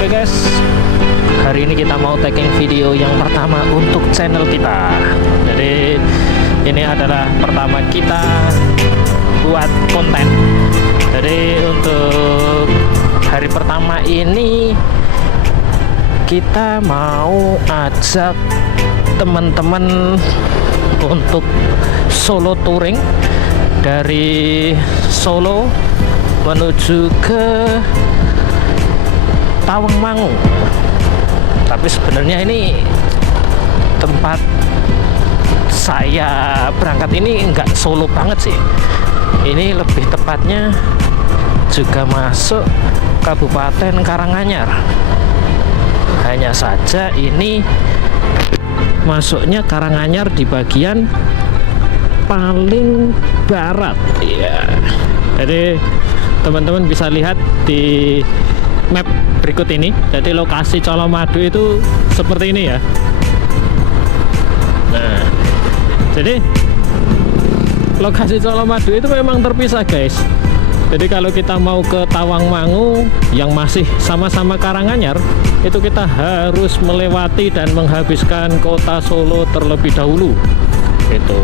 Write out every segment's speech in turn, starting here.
Oke guys, hari ini kita mau tagging video yang pertama untuk channel kita. Jadi ini adalah pertama kita buat konten. Jadi untuk hari pertama ini kita mau ajak teman-teman untuk solo touring dari Solo menuju ke Tawangmangu. Tapi sebenarnya ini tempat saya berangkat ini enggak Solo banget sih. Ini lebih tepatnya juga masuk Kabupaten Karanganyar. Hanya saja ini masuknya Karanganyar di bagian paling barat. Ya. Jadi teman-teman bisa lihat di map berikut ini. Jadi lokasi Colomadu itu seperti ini ya. Nah, jadi lokasi Colomadu itu memang terpisah guys. Jadi kalau kita mau ke Tawangmangu yang masih sama-sama Karanganyar, itu kita harus melewati dan menghabiskan kota Solo terlebih dahulu. Itu.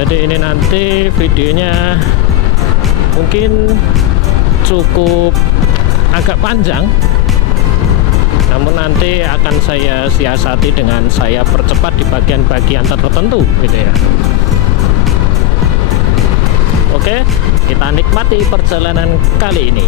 Jadi ini nanti videonya mungkin cukup agak panjang, namun nanti akan saya siasati dengan saya percepat di bagian-bagian tertentu gitu ya. Oke, kita nikmati perjalanan kali ini.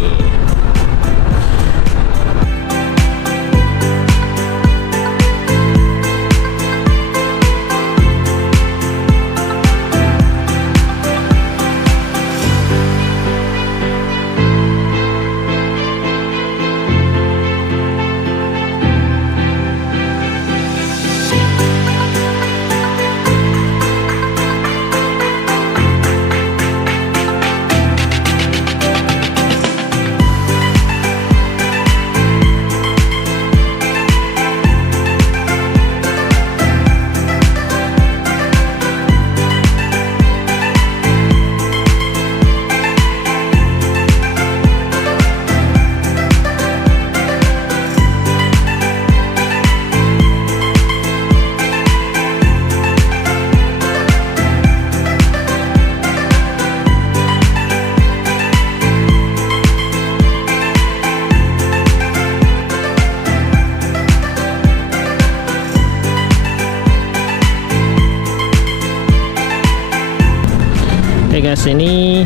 Oke guys, ini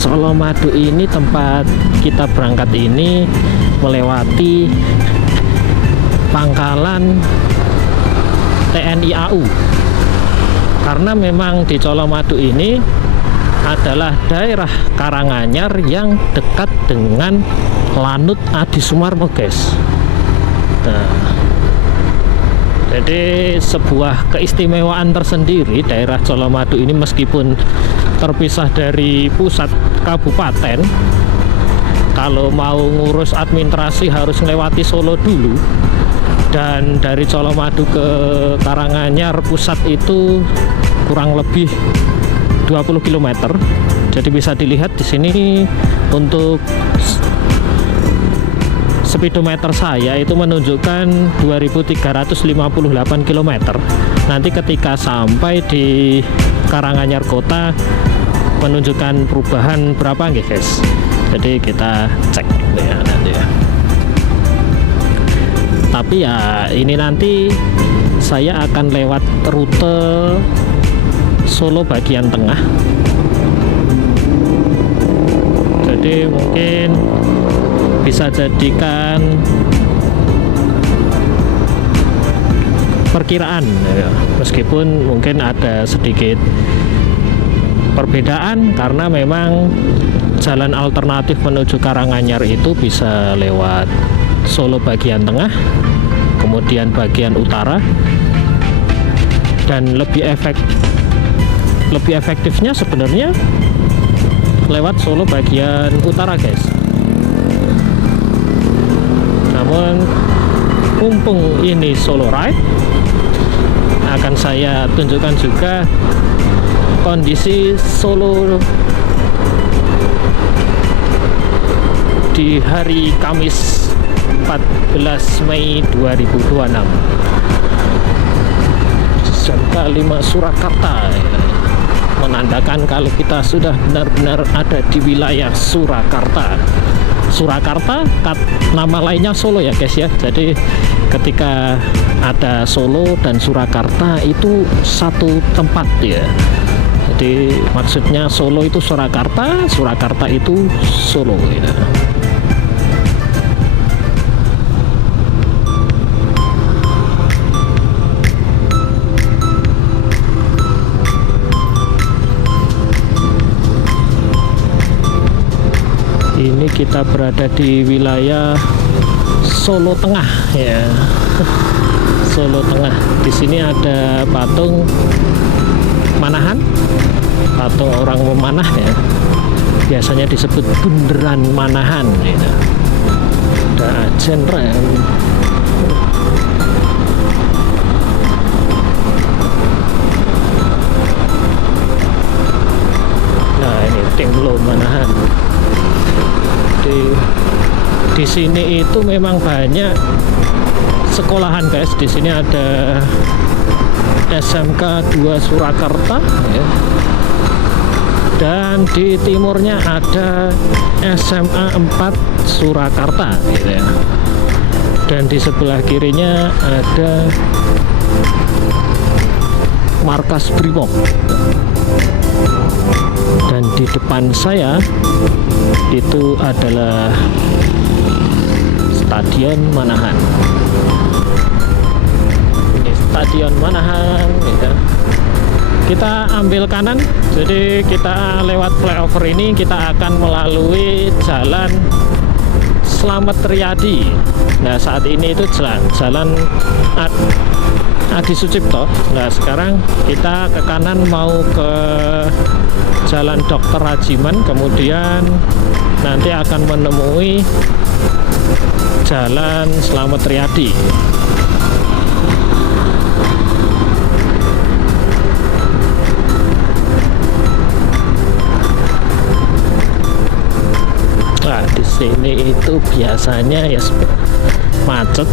Colomadu ini tempat kita berangkat ini melewati pangkalan TNI AU. Karena memang di Colomadu ini adalah daerah Karanganyar yang dekat dengan Lanut Adi Sumarmo guys. Nah, jadi sebuah keistimewaan tersendiri daerah Colomadu ini, meskipun terpisah dari pusat kabupaten. Kalau mau ngurus administrasi harus melewati Solo dulu, dan dari Colomadu ke Karanganyar pusat itu kurang lebih 20 km. Jadi bisa dilihat di sini untuk speedometer saya itu menunjukkan 2358 km. Nanti ketika sampai di Karanganyar kota menunjukkan perubahan berapa nggih guys. Jadi kita cek ya nanti ya. Tapi ya ini nanti saya akan lewat rute Solo bagian tengah. Jadi mungkin bisa jadikan perkiraan ya. Meskipun mungkin ada sedikit perbedaan karena memang jalan alternatif menuju Karanganyar itu bisa lewat Solo bagian tengah, kemudian bagian utara, dan lebih efektifnya sebenarnya lewat Solo bagian utara guys. Namun mumpung ini Solo Ride, akan saya tunjukkan juga kondisi Solo di hari Kamis 14 Mei 2026. SMK 5 Surakarta menandakan kalau kita sudah benar-benar ada di wilayah Surakarta. Surakarta nama lainnya Solo ya guys ya. Jadi ketika ada Solo dan Surakarta itu satu tempat ya. Jadi maksudnya Solo itu Surakarta, Surakarta itu Solo ya. Ini kita berada di wilayah Solo Tengah ya. Solo Tengah. Di sini ada patung Manahan, patung orang memanah ya. Biasanya disebut Bunderan Manahan ya. Ada Ajen Rem. Nah ini Tinglo Manahan. Di sini itu memang banyak sekolahan guys. Di sini ada SMK 2 Surakarta ya. Dan di timurnya ada SMA 4 Surakarta gitu ya. Dan di sebelah kirinya ada markas Brimob. Dan di depan saya itu adalah Stadion Manahan. Ini Stadion Manahan gitu. Kita ambil kanan, jadi kita lewat flyover ini kita akan melalui jalan Slamet Riyadi. Nah saat ini itu jalan Adi Sucipto. Nah sekarang kita ke kanan mau ke Jalan Dr. Rajiman, kemudian nanti akan menemui Jalan Slamet Riyadi. Nah, di sini itu biasanya ya macet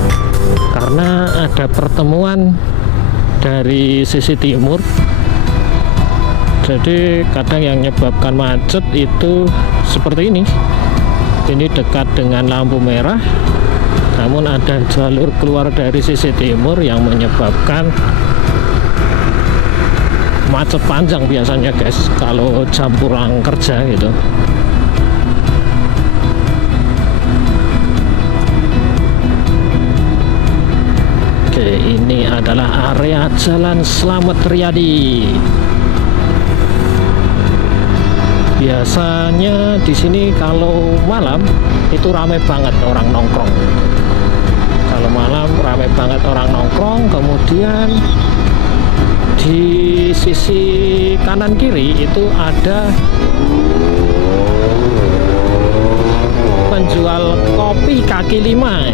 karena ada pertemuan dari sisi timur. Jadi kadang yang menyebabkan macet itu seperti ini. Ini dekat dengan lampu merah, namun ada jalur keluar dari sisi timur yang menyebabkan macet panjang biasanya guys kalau jam pulang kerja gitu. Oke, ini adalah area Jalan Slamet Riyadi. Biasanya di sini kalau malam itu ramai banget orang nongkrong. Kalau malam ramai banget orang nongkrong. Kemudian di sisi kanan kiri itu ada penjual kopi kaki lima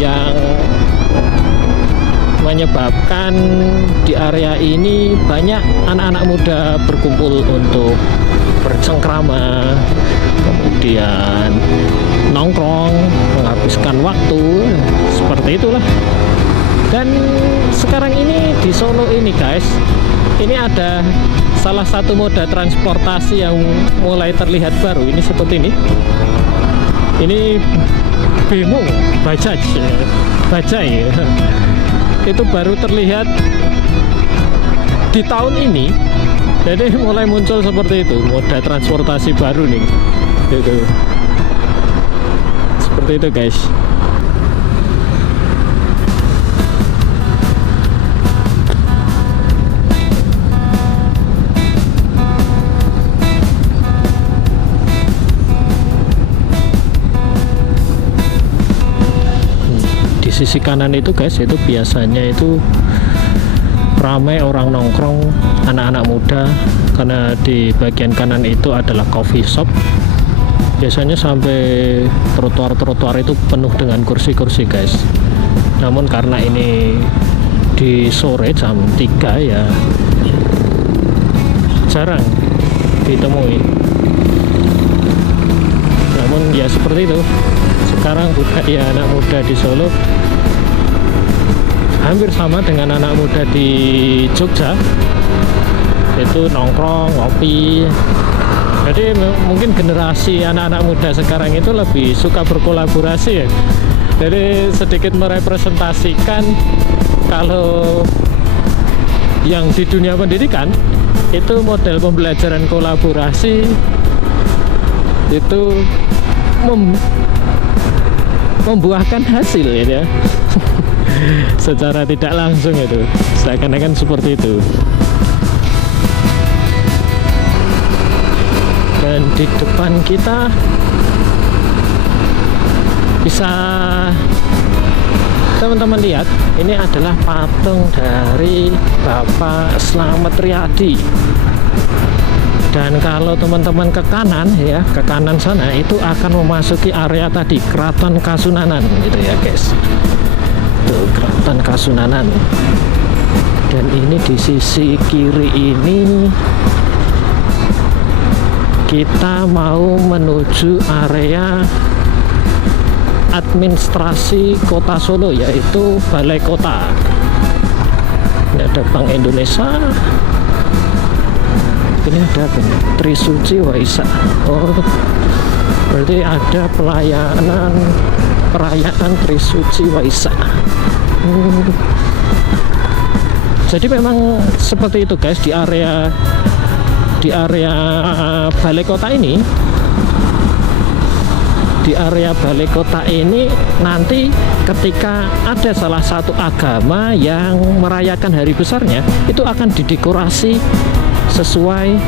yang menyebabkan di area ini banyak anak-anak muda berkumpul untuk bercengkrama, kemudian nongkrong, menghabiskan waktu, seperti itulah. Dan sekarang ini di Solo ini guys, ini ada salah satu moda transportasi yang mulai terlihat baru. Ini seperti ini. Ini Bemo, Bajai. Itu baru terlihat di tahun ini. Jadi mulai muncul seperti itu, moda transportasi baru nih gitu. Seperti itu guys. Di sisi kanan itu guys, itu biasanya itu ramai orang nongkrong, anak-anak muda, karena di bagian kanan itu adalah coffee shop. Biasanya sampai trotoar-trotoar itu penuh dengan kursi-kursi guys. Namun karena ini di sore jam 3 ya jarang ditemui. Namun Ya seperti itu. Sekarang budaya anak muda di Solo hampir sama dengan anak muda di Jogja, itu nongkrong, ngopi. Jadi mungkin generasi anak-anak muda sekarang itu lebih suka berkolaborasi ya. Jadi sedikit merepresentasikan kalau yang di dunia pendidikan itu model pembelajaran kolaborasi itu membuahkan hasil ya. Secara tidak langsung itu seakan-akan seperti itu. Dan di depan kita bisa teman-teman lihat, ini adalah patung dari Bapak Slamet Riyadi. Dan kalau teman-teman ke kanan ya, ke kanan sana itu akan memasuki area tadi Keraton Kasunanan gitu ya guys. Tuh, Keraton Kasunanan. Dan ini di sisi kiri ini kita mau menuju area administrasi Kota Solo, yaitu Balai Kota. Ini ada Bank Indonesia. Ini ada Trisuci Waisak. Oh, berarti ada perayaan Trisuci Waisak. Jadi memang seperti itu guys, di area Balai Kota ini. Di area Balai Kota ini nanti ketika ada salah satu agama yang merayakan hari besarnya, itu akan didekorasi sesuai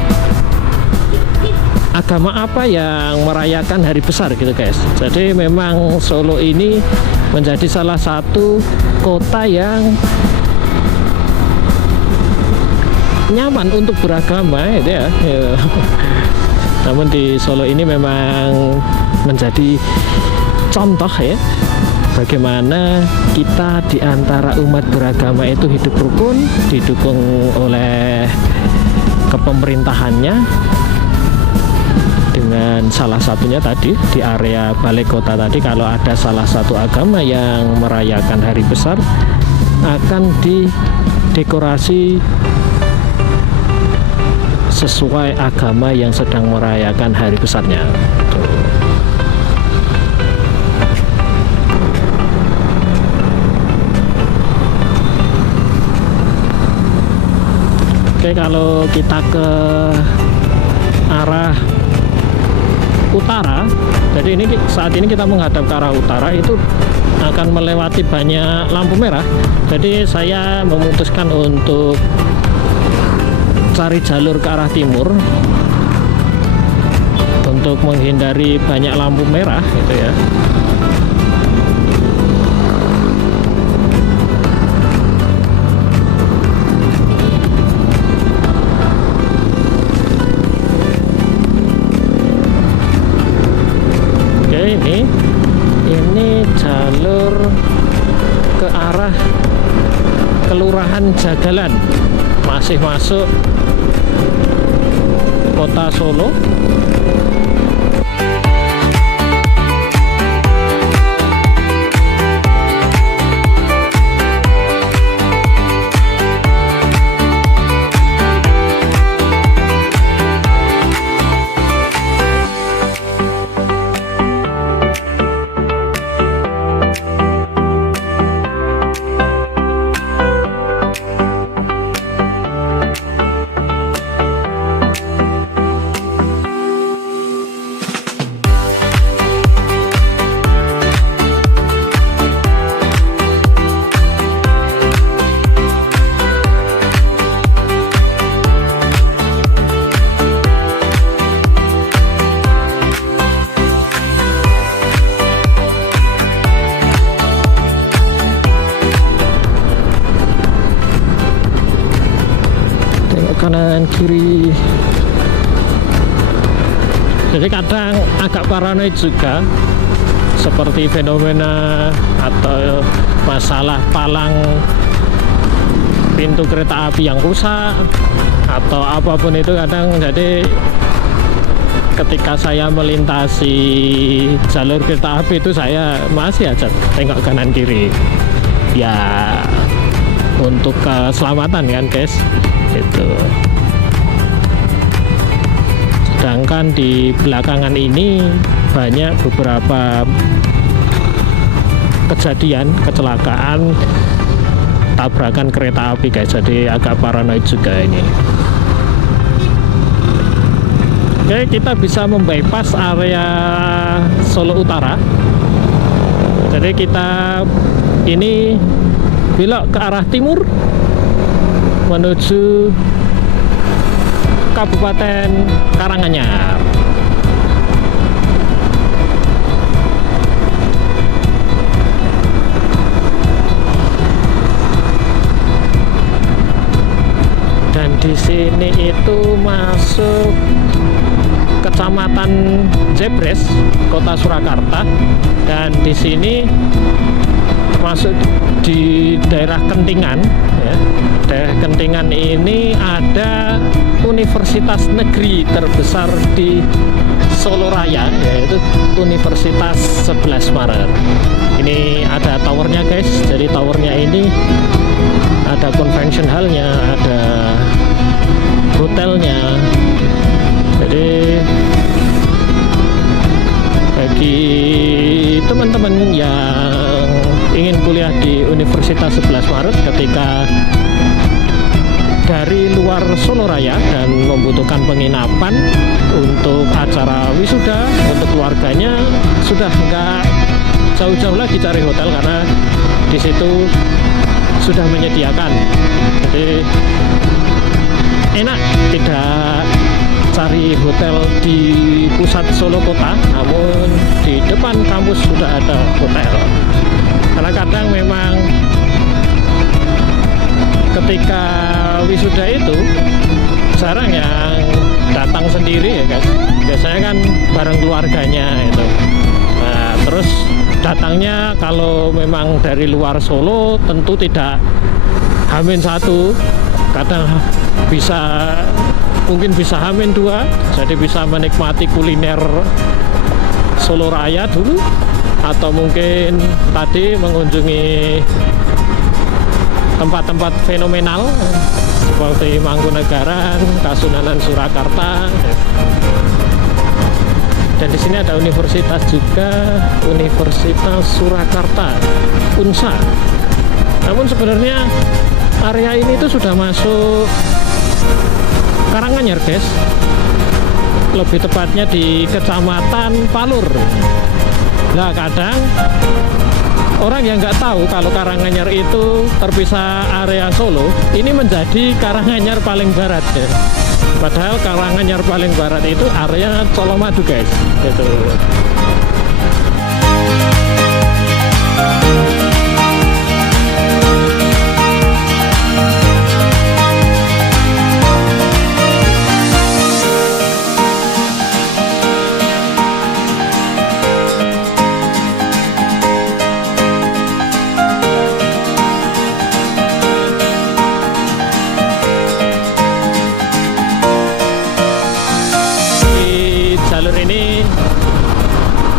agama apa yang merayakan hari besar gitu guys. Jadi memang Solo ini menjadi salah satu kota yang nyaman untuk beragama gitu ya. Namun di Solo ini memang menjadi contoh ya, bagaimana kita di antara umat beragama itu hidup rukun, didukung oleh kepemerintahannya, dengan salah satunya tadi di area Balai Kota tadi, kalau ada salah satu agama yang merayakan hari besar akan didekorasi sesuai agama yang sedang merayakan hari besarnya. Oke, kalau kita ke arah utara, jadi ini saat ini kita menghadap ke arah utara, itu akan melewati banyak lampu merah. Jadi saya memutuskan untuk cari jalur ke arah timur untuk menghindari banyak lampu merah gitu ya. Oke, ini jalur ke arah Kelurahan Jagalan, masih masuk Kota Solo. Kanan kiri. Jadi kadang agak paranoid juga, seperti fenomena atau masalah palang pintu kereta api yang rusak atau apapun itu, kadang jadi ketika saya melintasi jalur kereta api itu saya masih aja tengok kanan kiri. Ya untuk keselamatan kan guys, itu. Sedangkan di belakangan ini banyak beberapa kejadian kecelakaan tabrakan kereta api guys, jadi agak paranoid juga ini. Oke, kita bisa membypass area Solo Utara. Jadi kita ini belok ke arah timur menuju Kabupaten Karanganyar. Dan di sini itu masuk Kecamatan Jebres, Kota Surakarta, dan di sini masuk di daerah Kentingan ya. Daerah Kentingan ini ada universitas negeri terbesar di Solo Raya, yaitu Universitas 11 Maret. Ini ada towernya guys, jadi towernya ini ada convention hall-nya, ada hotelnya. Jadi bagi teman-teman yang ingin kuliah di Universitas 11 Maret ketika dari luar Solo Raya dan membutuhkan penginapan untuk acara wisuda untuk keluarganya, sudah nggak jauh-jauh lagi cari hotel karena di situ sudah menyediakan. Jadi enak, tidak cari hotel di pusat Solo kota, namun di depan kampus sudah ada hotel. Karena kadang memang ketika wisuda itu jarang yang datang sendiri ya guys, biasanya kan bareng keluarganya itu. Nah terus datangnya kalau memang dari luar Solo tentu tidak H-1, kadang mungkin bisa H-2, jadi bisa menikmati kuliner Solo Raya dulu, atau mungkin tadi mengunjungi tempat-tempat fenomenal seperti Mangkunegaran, Kasunanan Surakarta. Dan di sini ada universitas juga, Universitas Surakarta, UNSA. Namun sebenarnya area ini itu sudah masuk Karanganyar guys, lebih tepatnya di Kecamatan Palur. Nah kadang orang yang nggak tahu kalau Karanganyar itu terpisah area Solo, ini menjadi Karanganyar paling barat ya. Padahal Karanganyar paling barat itu area Colomadu guys, gitu.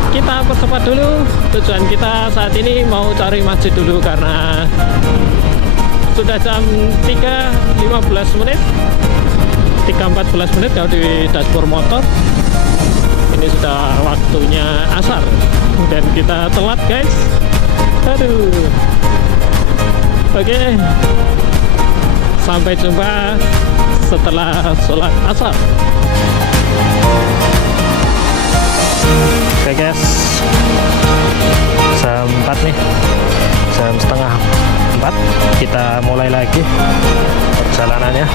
Kita percepat dulu, tujuan kita saat ini mau cari masjid dulu karena sudah jam 3.15 menit 3.14 menit kalau di dashboard motor. Ini sudah waktunya asar dan kita telat guys, aduh. Oke, sampai jumpa setelah sholat asar. Oke guys, jam 4 nih, jam setengah 4 kita mulai lagi perjalanannya.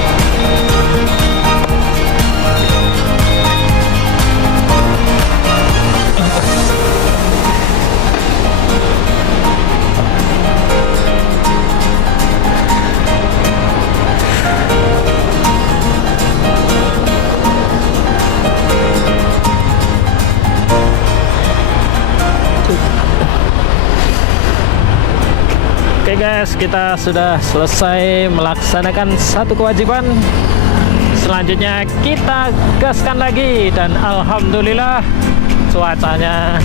Oke guys, kita sudah selesai melaksanakan satu kewajiban selanjutnya kita gaskan lagi, dan alhamdulillah cuacanya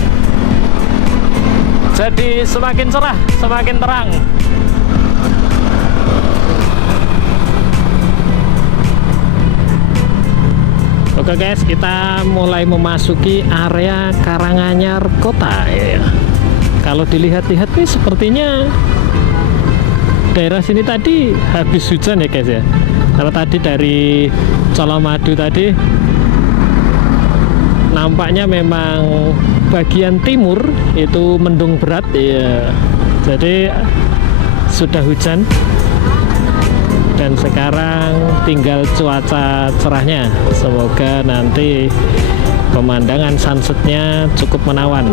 jadi semakin cerah, semakin terang. Oke guys, kita mulai memasuki area Karanganyar kota ya. Kalau dilihat-lihat nih sepertinya daerah sini tadi habis hujan ya guys ya. Kalau tadi dari Colomadu tadi nampaknya memang bagian timur itu mendung berat ya. Jadi sudah hujan. Dan sekarang tinggal cuaca cerahnya. Semoga nanti pemandangan sunsetnya cukup menawan.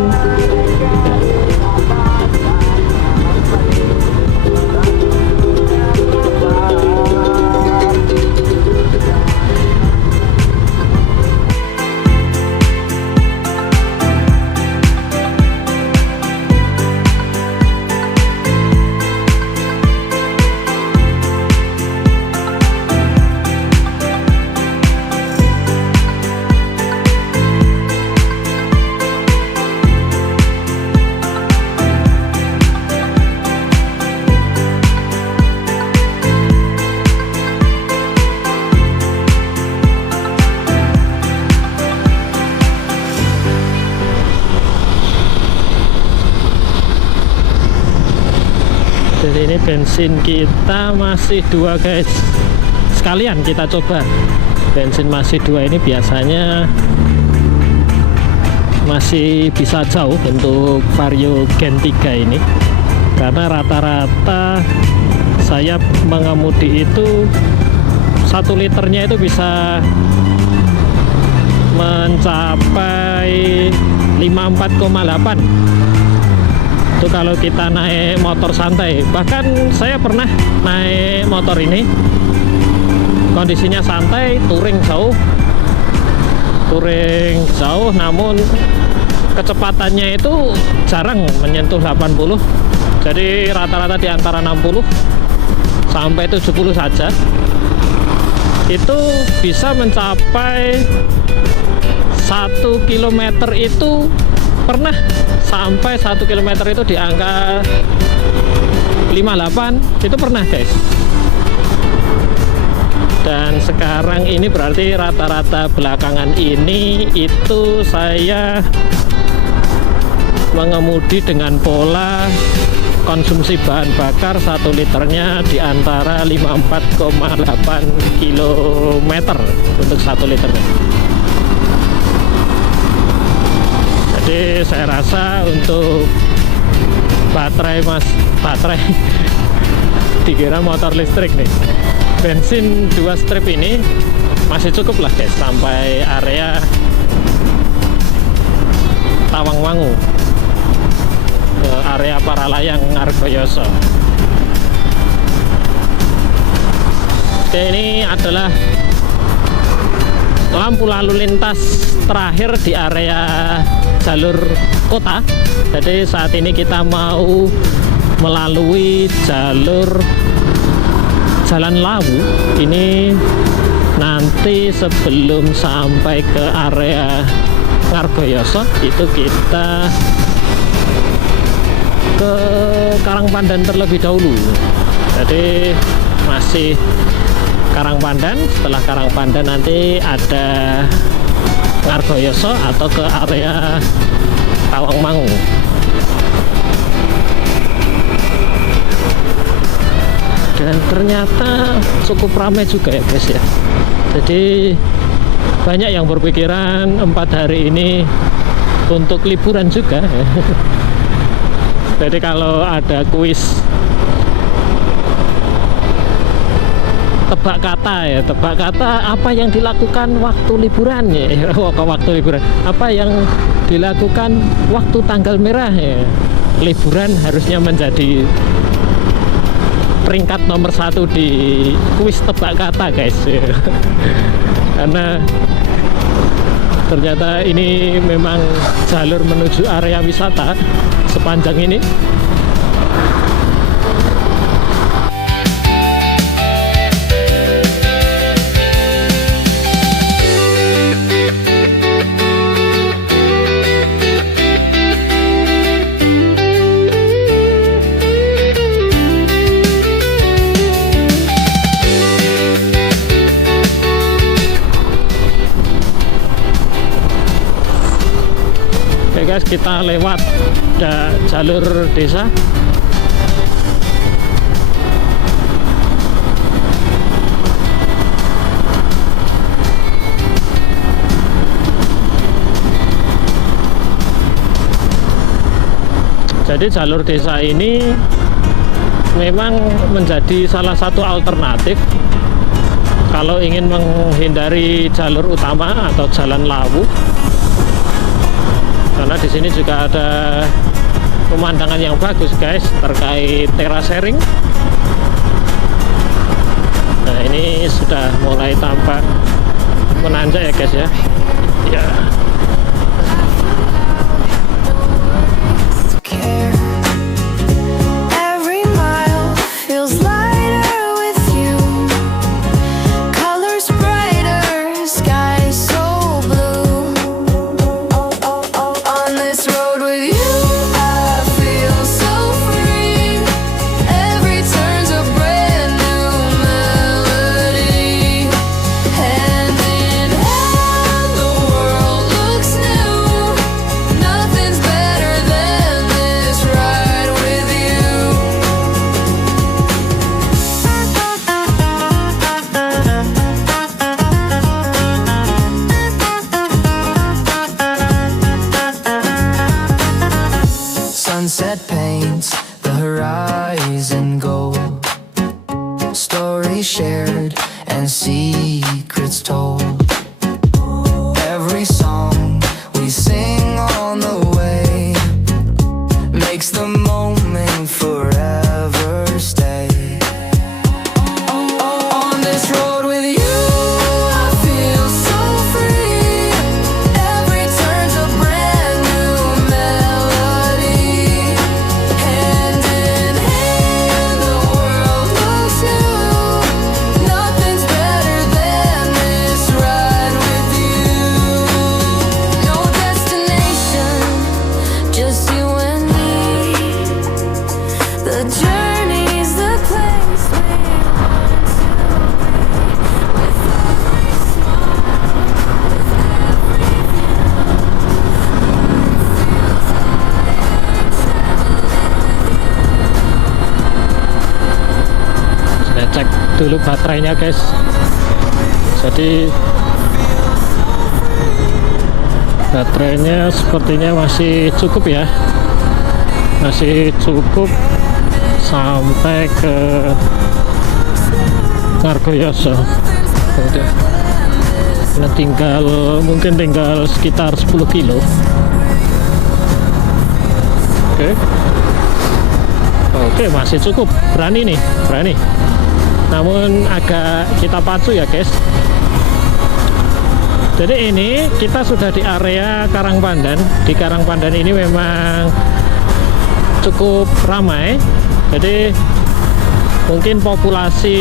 Jadi ini bensin kita masih 2 guys. Sekalian kita coba. Bensin masih 2 ini biasanya masih bisa jauh untuk Vario Gen 3 ini. Karena rata-rata saya mengemudi itu 1 liternya itu bisa mencapai 54,8. Itu kalau kita naik motor santai. Bahkan saya pernah naik motor ini kondisinya santai, touring jauh, namun kecepatannya itu jarang menyentuh 80. Jadi rata-rata di antara 60 sampai 70 saja. Itu bisa mencapai 1 kilometer itu pernah sampai 1 km itu di angka 58, itu pernah guys. Dan sekarang ini berarti rata-rata belakangan ini itu saya mengemudi dengan pola konsumsi bahan bakar 1 liternya di antara 54,8 km untuk 1 liternya. Jadi saya rasa untuk baterai dikira motor listrik nih, bensin 2 strip ini masih cukup lah guys sampai area Tawangmangu, ke area Paralayang Argoyoso. Oke, ini adalah lampu lalu lintas terakhir di area jalur kota. Jadi saat ini kita mau melalui jalur Jalan Lawu. Ini nanti sebelum sampai ke area Ngargoyoso itu kita ke Karangpandan terlebih dahulu. Jadi masih Karangpandan, setelah Karangpandan nanti ada Ngargoyoso atau ke area Tawangmangu. Dan ternyata cukup ramai juga ya guys ya. Jadi banyak yang berpikiran 4 hari ini untuk liburan juga. Jadi kalau ada kuis tebak kata apa yang dilakukan waktu liburan ya. Waktu liburan apa yang dilakukan waktu tanggal merah ya. Liburan harusnya menjadi peringkat nomor 1 di kuis tebak kata guys ya. Karena ternyata ini memang jalur menuju area wisata sepanjang ini. kita lewat jalur desa. Jadi jalur desa ini memang menjadi salah satu alternatif kalau ingin menghindari jalur utama atau jalan lawu. Karena di sini juga ada pemandangan yang bagus guys terkait terasering. Nah, ini sudah mulai tampak menanjak ya guys ya. Ya. Sunset paints the horizon gold. Stories shared and secrets told. Every song we sing on the way makes the moment forever stay. On this road with you dulu baterainya guys. Jadi baterainya sepertinya masih cukup ya, masih cukup sampai ke Ngargoyoso. Nah, mungkin tinggal sekitar 10 kilo. Oke, masih cukup, berani nih, berani. Namun agak kita pacu ya guys. Jadi ini kita sudah di area Karangpandan. Di Karangpandan ini memang cukup ramai. Jadi mungkin populasi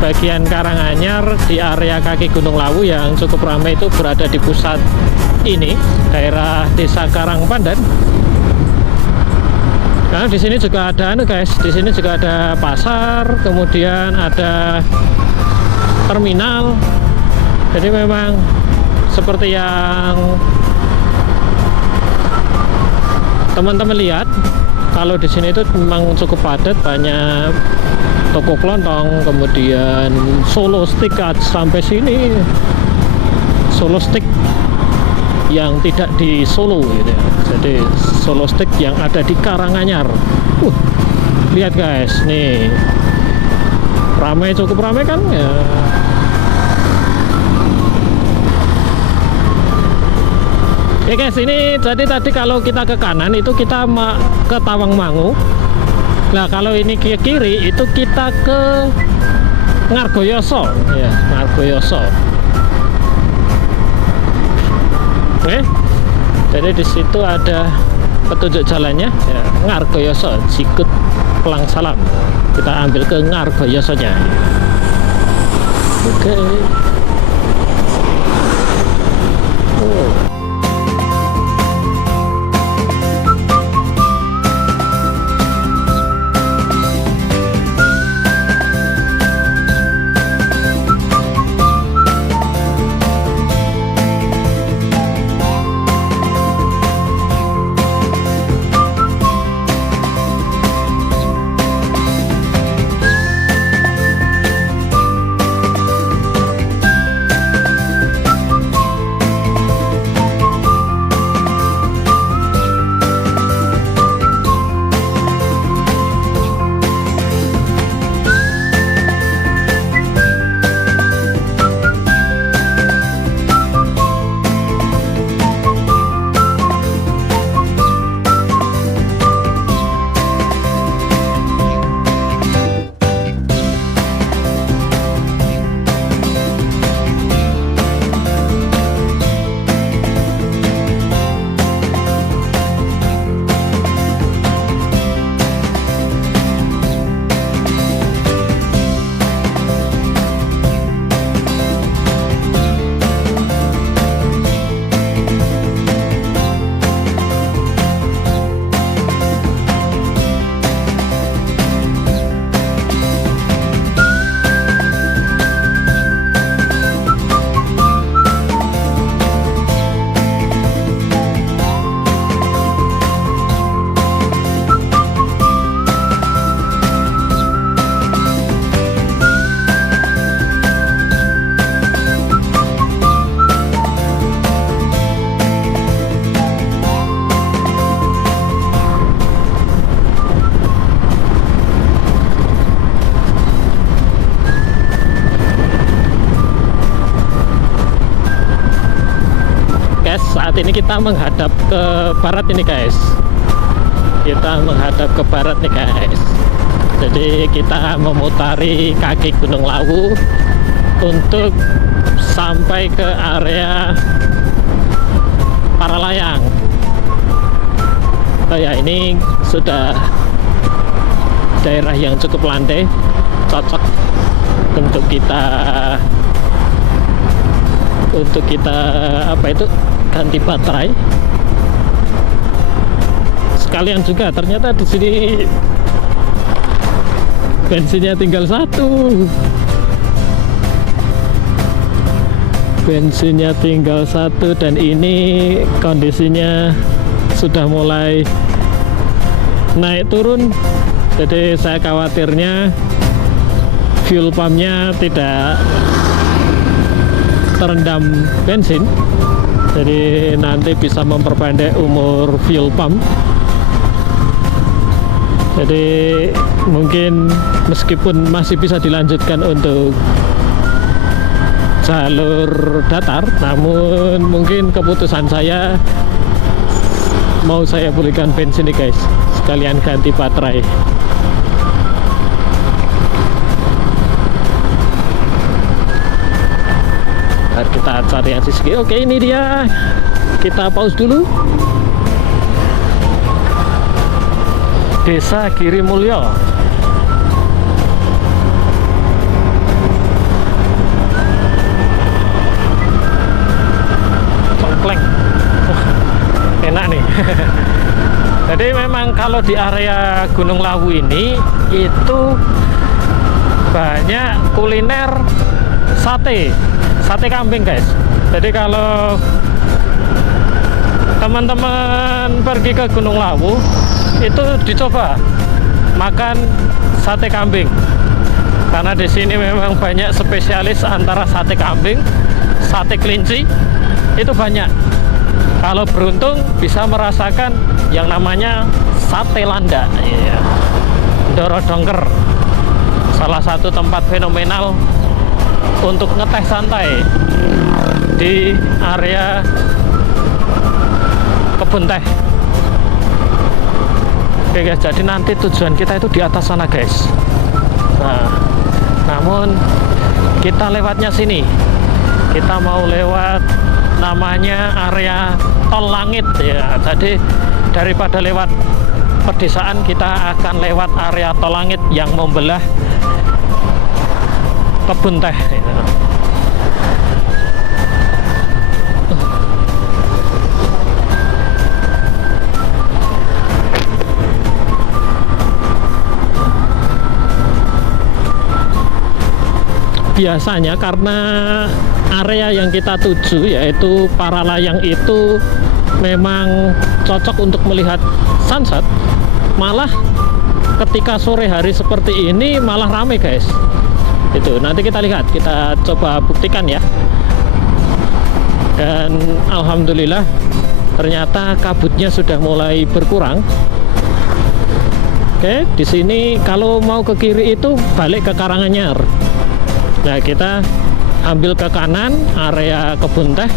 bagian Karanganyar di area kaki Gunung Lawu yang cukup ramai itu berada di pusat ini, daerah Desa Karangpandan. Nah, di sini juga ada guys, di sini juga ada pasar, kemudian ada terminal. Jadi memang seperti yang teman-teman lihat, kalau di sini itu memang cukup padat, banyak toko kelontong, kemudian solo stick sampai sini, solo stick yang tidak di Solo gitu ya. Jadi solo stick yang ada di Karanganyar. Lihat guys, nih ramai, cukup ramai kan ya. Ya guys, ini jadi tadi kalau kita ke kanan itu kita ke Tawangmangu. Nah, kalau ini ke kiri itu kita ke Ngargoyoso ya, Ngargoyoso. Oke, jadi di situ ada petunjuk jalannya ya, Ngargoyoso, Cikut Pelang Salam. Kita ambil ke Ngargoyosonya. Oke. ini kita menghadap ke barat ini guys. Kita menghadap ke barat nih guys. Jadi kita memutari kaki Gunung Lawu untuk sampai ke area Paralayang. Oh ya, ini sudah daerah yang cukup landai, cocok untuk kita apa itu, ganti baterai. Sekalian juga ternyata di sini bensinnya tinggal satu. Bensinnya tinggal satu dan ini kondisinya sudah mulai naik turun. Jadi saya khawatirnya fuel pumpnya tidak terendam bensin. Jadi nanti bisa memperpendek umur fuel pump. Jadi mungkin meskipun masih bisa dilanjutkan untuk jalur datar, namun mungkin keputusan saya mau saya pulihkan bensin nih guys, sekalian ganti baterai. Nah, kita cari yang sisi. Oke, ini dia. Kita pause dulu. Desa Giri Mulyo. Congkleng. Enak nih. Jadi memang kalau di area Gunung Lawu ini itu banyak kuliner sate kambing guys. Jadi kalau teman-teman pergi ke Gunung Lawu itu dicoba makan sate kambing, karena di sini memang banyak spesialis antara sate kambing, sate kelinci, itu banyak. Kalau beruntung bisa merasakan yang namanya sate landa, ya. Doro Dongker, salah satu tempat fenomenal untuk ngeteh santai di area kebun teh. Oke guys, jadi nanti tujuan kita itu di atas sana guys. Nah, namun kita lewatnya sini. Kita mau lewat namanya area Tol Langit ya. Jadi daripada lewat pedesaan, kita akan lewat area Tol Langit yang membelah kebun teh. Biasanya karena area yang kita tuju yaitu Paralayang itu memang cocok untuk melihat sunset, malah ketika sore hari seperti ini malah ramai guys. Itu nanti kita lihat, kita coba buktikan ya. Dan alhamdulillah ternyata kabutnya sudah mulai berkurang. Oke, di sini kalau mau ke kiri itu balik ke Karanganyar. Nah, kita ambil ke kanan area kebun teh.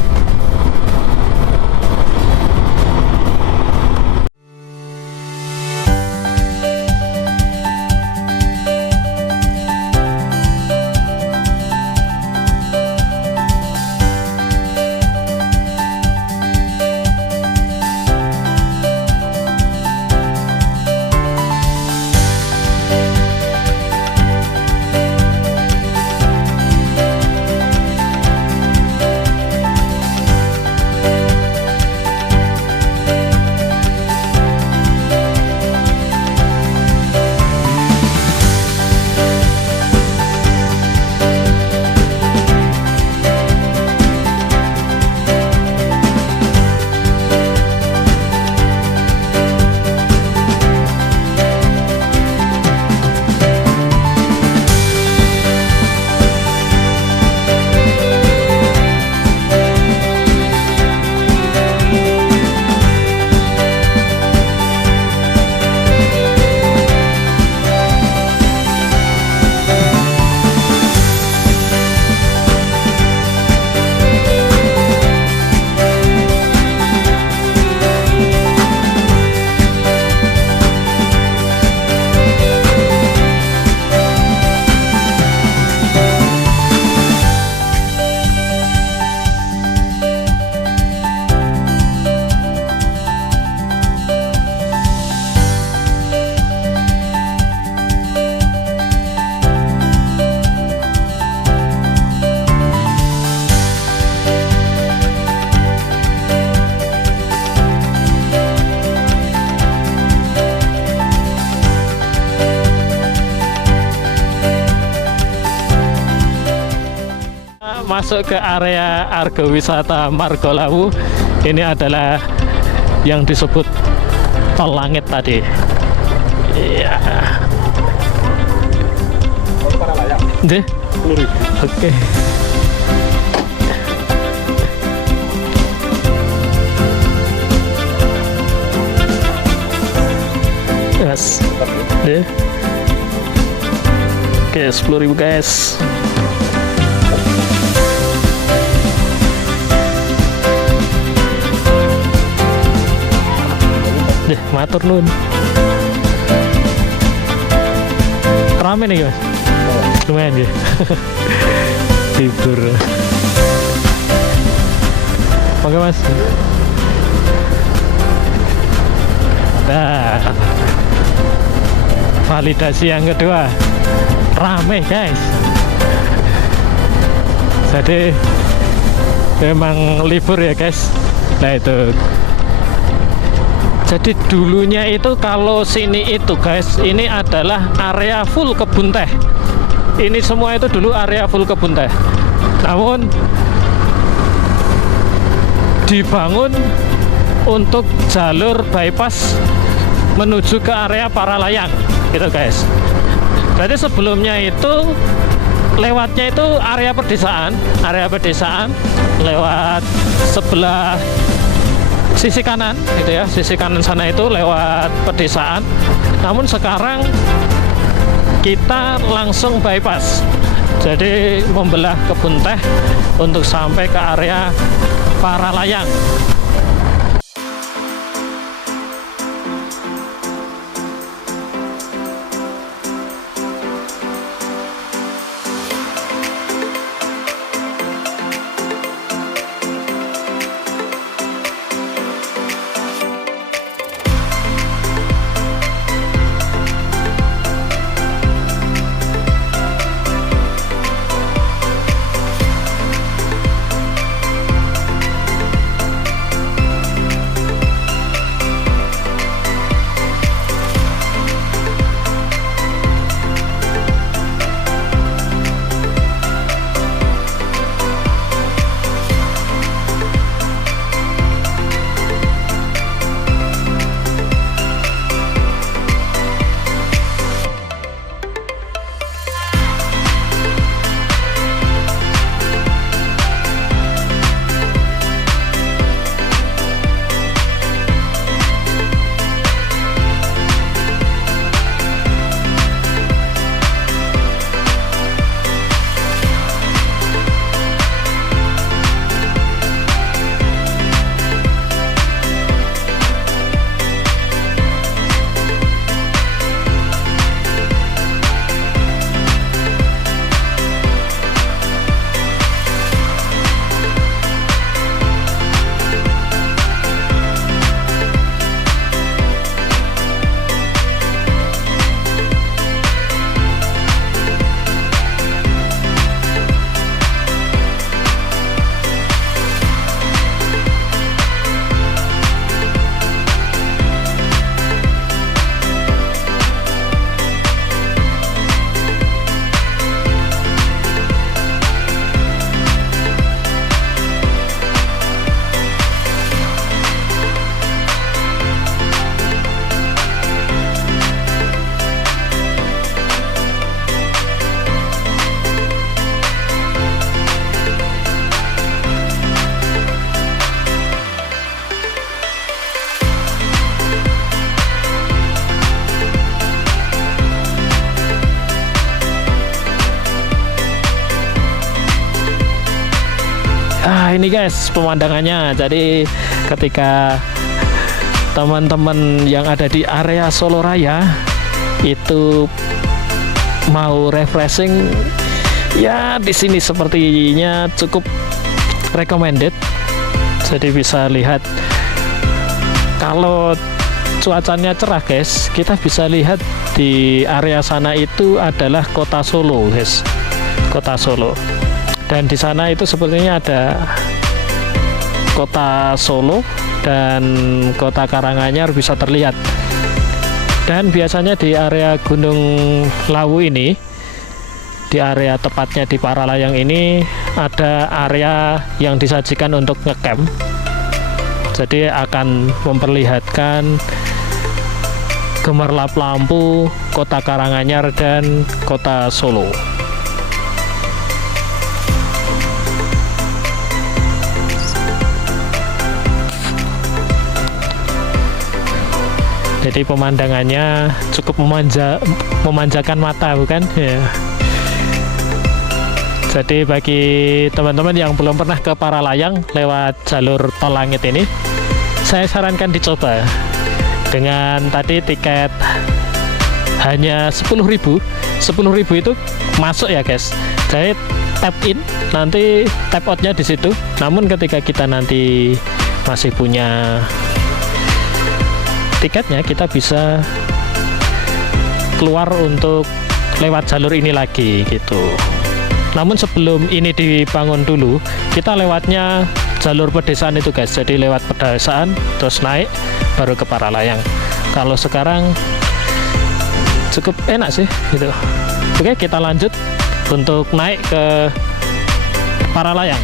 masuk ke area Argo Wisata Margolawu. Ini adalah yang disebut tol langit tadi. Iya. Deh. Oke. Yes. Deh. Oke, 10.000 guys. Deh, matur nuwun. Rame nih guys. Lumayan ya. Tidur. Oke mas. Nah, validasi yang kedua. Rame guys. Jadi memang libur ya guys. Nah itu. Jadi dulunya itu kalau sini itu guys, ini adalah area full kebun teh. Ini semua itu dulu area full kebun teh. Namun dibangun untuk jalur bypass menuju ke area Paralayang gitu guys. Jadi sebelumnya itu lewatnya itu area pedesaan lewat sebelah sisi kanan gitu ya, sisi kanan sana itu lewat pedesaan. Namun sekarang kita langsung bypass, jadi membelah kebun teh untuk sampai ke area Paralayang. Ini guys pemandangannya. Jadi ketika teman-teman yang ada di area Solo Raya itu mau refreshing, ya di sini sepertinya cukup recommended. Jadi bisa lihat kalau cuacanya cerah guys, kita bisa lihat di area sana itu adalah kota Solo guys, kota Solo. Dan di sana itu sepertinya ada kota Solo dan kota Karanganyar bisa terlihat. Dan biasanya di area Gunung Lawu ini, di area tepatnya di Paralayang ini, ada area yang disajikan untuk ngecamp. Jadi akan memperlihatkan gemerlap lampu kota Karanganyar dan kota Solo. Jadi pemandangannya cukup memanjakan mata, bukan? Ya. Jadi bagi teman-teman yang belum pernah ke Paralayang lewat jalur tol langit ini, saya sarankan dicoba. Dengan tadi tiket hanya 10.000. 10.000 itu masuk ya guys. Jadi tap in, nanti tap outnya di situ. Namun ketika kita nanti masih punya tiketnya, kita bisa keluar untuk lewat jalur ini lagi gitu. Namun sebelum ini dibangun dulu, kita lewatnya jalur pedesaan itu guys. Jadi lewat pedesaan terus naik baru ke Paralayang. Kalau sekarang cukup enak sih gitu. Oke, kita lanjut untuk naik ke Paralayang.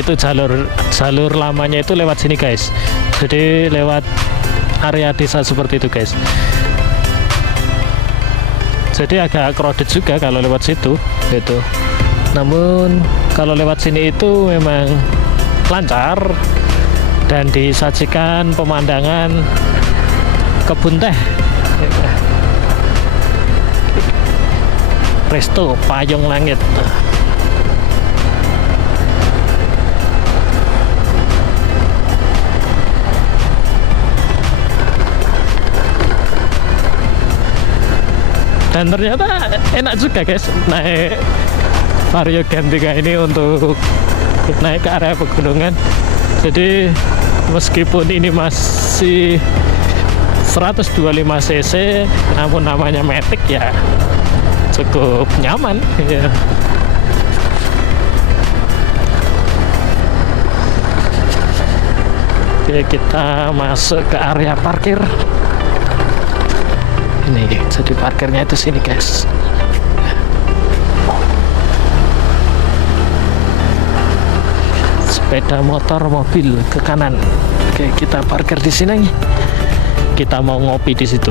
Itu jalur lamanya itu lewat sini guys. Jadi lewat area desa seperti itu guys. Jadi agak crowded juga kalau lewat situ gitu. Namun kalau lewat sini itu memang lancar dan disajikan pemandangan kebun teh. Resto Payung Langit. Dan ternyata enak juga guys naik Vario Gen 3 ini untuk naik ke area pegunungan. Jadi meskipun ini masih 125 cc, namun namanya Matic ya cukup nyaman ya. Oke, kita masuk ke area parkir. Nih, jadi parkirnya itu sini guys. Sepeda motor, mobil ke kanan. Oke, kita parkir di sini. Kita mau ngopi di situ.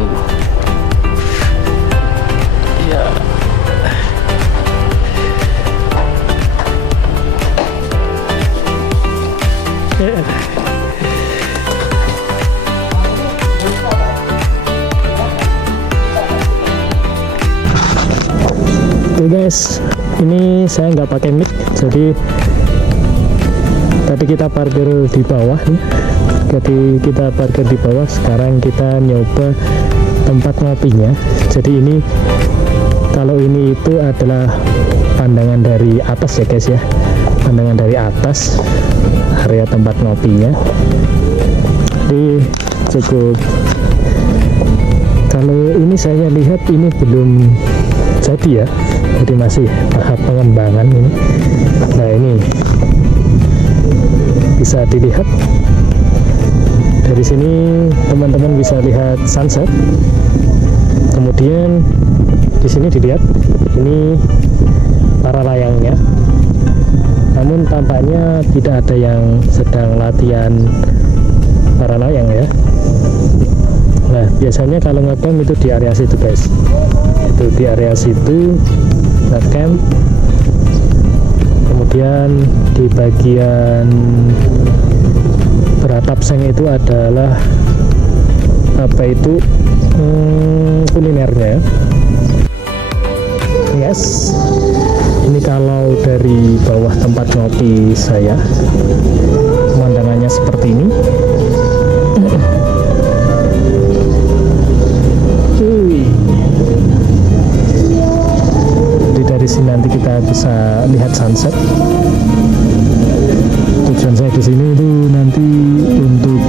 Ya. Oke guys, ini saya nggak pakai mic, jadi tadi kita parkir di bawah nih. Jadi kita parkir di bawah, sekarang kita nyoba tempat ngopinya. Jadi ini, kalau ini itu adalah pandangan dari atas ya guys ya, pandangan dari atas area tempat ngopinya. Jadi cukup, kalau ini saya lihat ini belum jadi ya, jadi masih tahap pengembangan ini. Nah ini bisa dilihat dari sini, teman-teman bisa lihat sunset. Kemudian di sini dilihat ini Paralayangnya, namun tampaknya tidak ada yang sedang latihan Paralayang ya. Nah biasanya kalau ngecamp itu di area situ guys, itu di area situ ngecamp. Kemudian di bagian beratap seng itu adalah apa itu kulinernya. Yes, ini kalau dari bawah tempat ngopi saya, pemandangannya seperti ini. Jadi dari sini nanti kita kita bisa lihat sunset. Tujuan saya di sini itu nanti untuk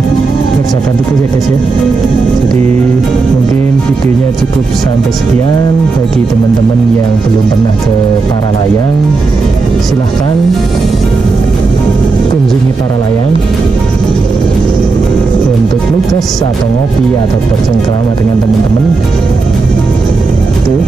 mengerjakan tugas ya guys ya. Jadi mungkin videonya cukup sampai sekian. Bagi teman-teman yang belum pernah ke Paralayang, silahkan kunjungi Paralayang untuk nugas atau ngopi atau bercengkrama dengan teman-teman. Itu